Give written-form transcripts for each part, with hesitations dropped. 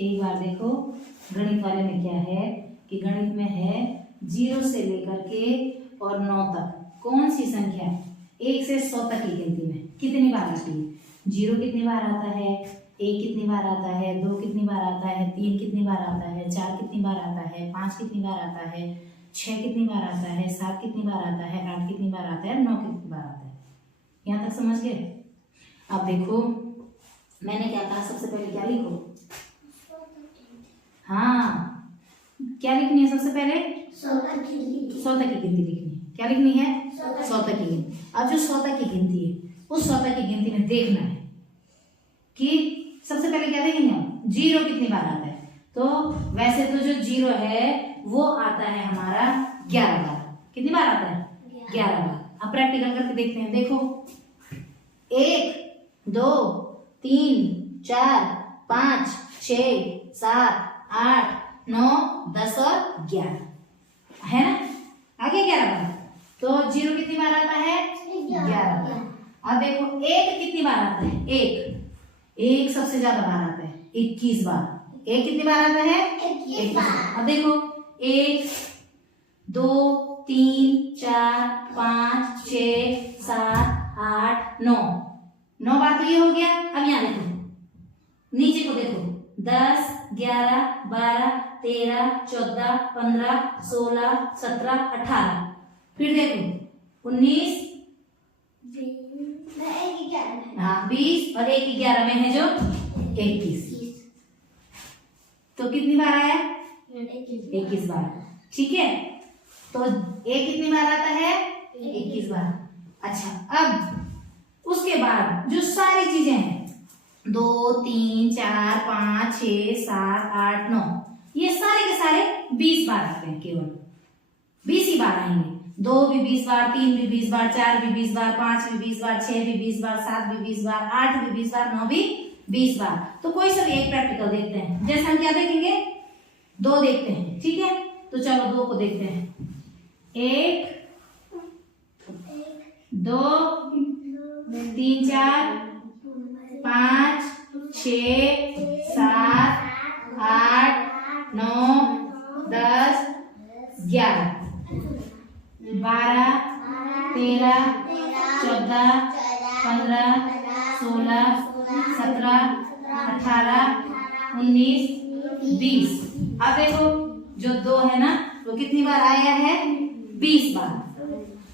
एक बार देखो गणित वाले में क्या है कि गणित में है 0 से लेकर के और 9 तक कौन सी संख्या 1 से 100 तक की गिनती में कितनी बार आती है। 0 कितनी बार आता है, 1 कितनी बार आता है, 2 कितनी बार आता है, 3 कितनी बार आता है, 4 कितनी बार आता है, 5 कितनी बार आता है, 6 कितनी बार आता है, 7 कितनी बार आता है, 8 कितनी बार आता है, 9 कितनी बार आता है। यहाँ तक समझ गए। अब देखो मैंने क्या कहा, सबसे पहले क्या लिखो। हाँ क्या लिखनी है सबसे पहले 100 तक की गिनती लिखनी है। क्या लिखनी है 100 तक की गिनती। अब जो 100 तक की गिनती है उस 100 तक की गिनती में देखना है कि सबसे पहले क्या देखेंगे हम 0 कितनी बार आता है। तो वैसे तो जो 0 है वो आता है हमारा 11 बार। कितनी बार आता है 11 बार। अब प्रैक्टिकल करके देखते हैं। देखो 1 2 3 4 5 6 7 8 9 10 और 11 है ना। आगे 11 बार। तो 0 कितनी बार आता है 11 बार। अब देखो 1 कितनी बार आता है। 1 सबसे ज्यादा बार आता है 21 बार। 1 कितनी बार आता है 21 बार। अब देखो 1 2 3 4 5 6 7 8 9 बार तो ये हो गया। अब यहाँ देखो नीचे को देखो 10 11 12 13 14 15 16 17 18 फिर देखो 19 हाँ 20 और 1 11 में है जो 21। तो कितनी बार आया 21 बार। ठीक है तो 1 कितनी बार आता है 21 बार। अच्छा अब उसके बाद जो सारी चीजें हैं 2 3 4 5 6 7 8 9 ये सारे के सारे 20 बार आते हैं। केवल 20 ही बार आएंगे। 2 भी 20 बार, 3 भी 20 बार, 4 भी 20 बार, 5 भी 20 बार, 6 भी 20 बार, 7 भी 20 बार, 8 भी 20 बार, 9 भी 20 बार। तो कोई सा भी एक प्रैक्टिकल देखते हैं। जैसे हम क्या देखेंगे 2 देखते हैं। ठीक है तो चलो 2 को देखते हैं। 1 2 3 4 5 6 7 8 9 10 11 12 13 14 15 16 17 18 19 20। अब देखो जो 2 है ना वो कितनी बार आया है 20 बार।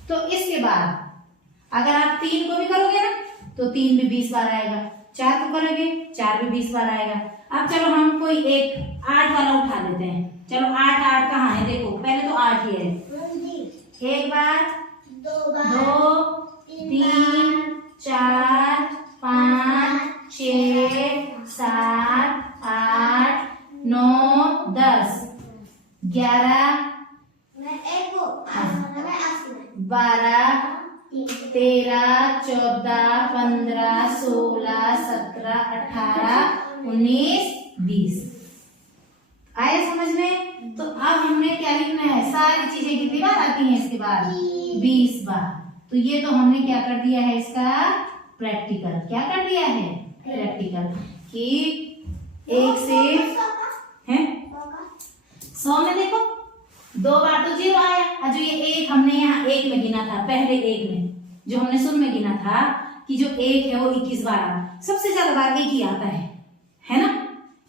तो इसके बाद अगर आप 3 को भी करोगे ना तो 3 भी 20 बार आएगा। 4 को करोगे 4 भी 20 बार आएगा। अब चलो हम कोई एक 8 वाला उठा लेते हैं। चलो 8 कहाँ है देखो पहले तो 8 ही है। 1 बार 2 3 4 5 6 7 8 9 10 11 12 13 14 15 16 17 18 19 20 आया समझ में। तो अब हमने क्या लिखना है सारी चीजें कितनी बार आती हैं इसके बाद 20 बार। तो ये तो हमने क्या कर दिया है इसका प्रैक्टिकल। क्या कर दिया है प्रैक्टिकल कि 1 से है 100 में देखो 2 बार तो 0 आया। और जो ये 1 हमने यहाँ 1 में गिना था पहले 1 में जो हमने शुरू में गिना था कि जो 1 है वो 21 बार सबसे ज्यादा बार 1 ही आता है ना।